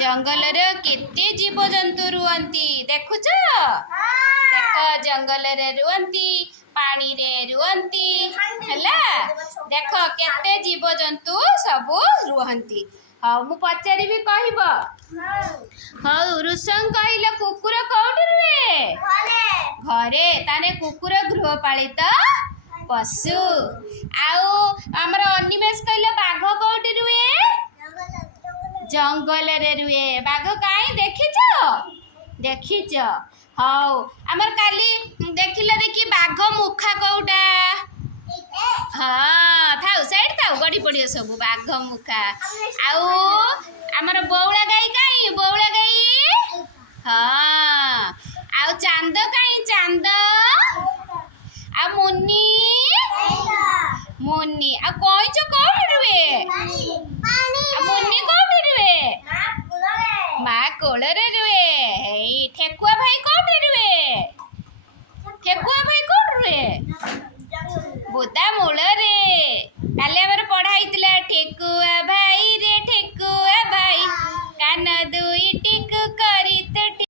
जंगल केते जीवजंतु रुहंती देखुच देख जंगल रे रुहंती पानी रे रुहंती हैला देख केते जीवजंतु सब रुहंती। हाँ मु पचारि भी कहब हाँ ऋषं कहले कुकुर कौटी रुहे घरे ताने कुकुर गृहपालित पशु आउ हमर अनिमेष कहले बाघ कौटी रुहे जंगल रे रुहे बाघ काई देखिच हाँ आमर काली देखिले देखी बाघ मुखा कौटा हाँ थाउ साइड थाउ गड़ी पड़ियो सब बाघ मुखा आउ आमर बौला गाई काई बौला गाई हाँ आउ चांद काई चांद आ मुन्नी मुन्नी आ कोइच कोठी रुहे मुन्नी कोठी रुहे मा कोल रे रुहे हेई ठेकुआ भाई कोठी रुहे ठेकुआ भाई कोठी रुहे बुदा मूल रे काले हमर पढ़ाई ठेकुआ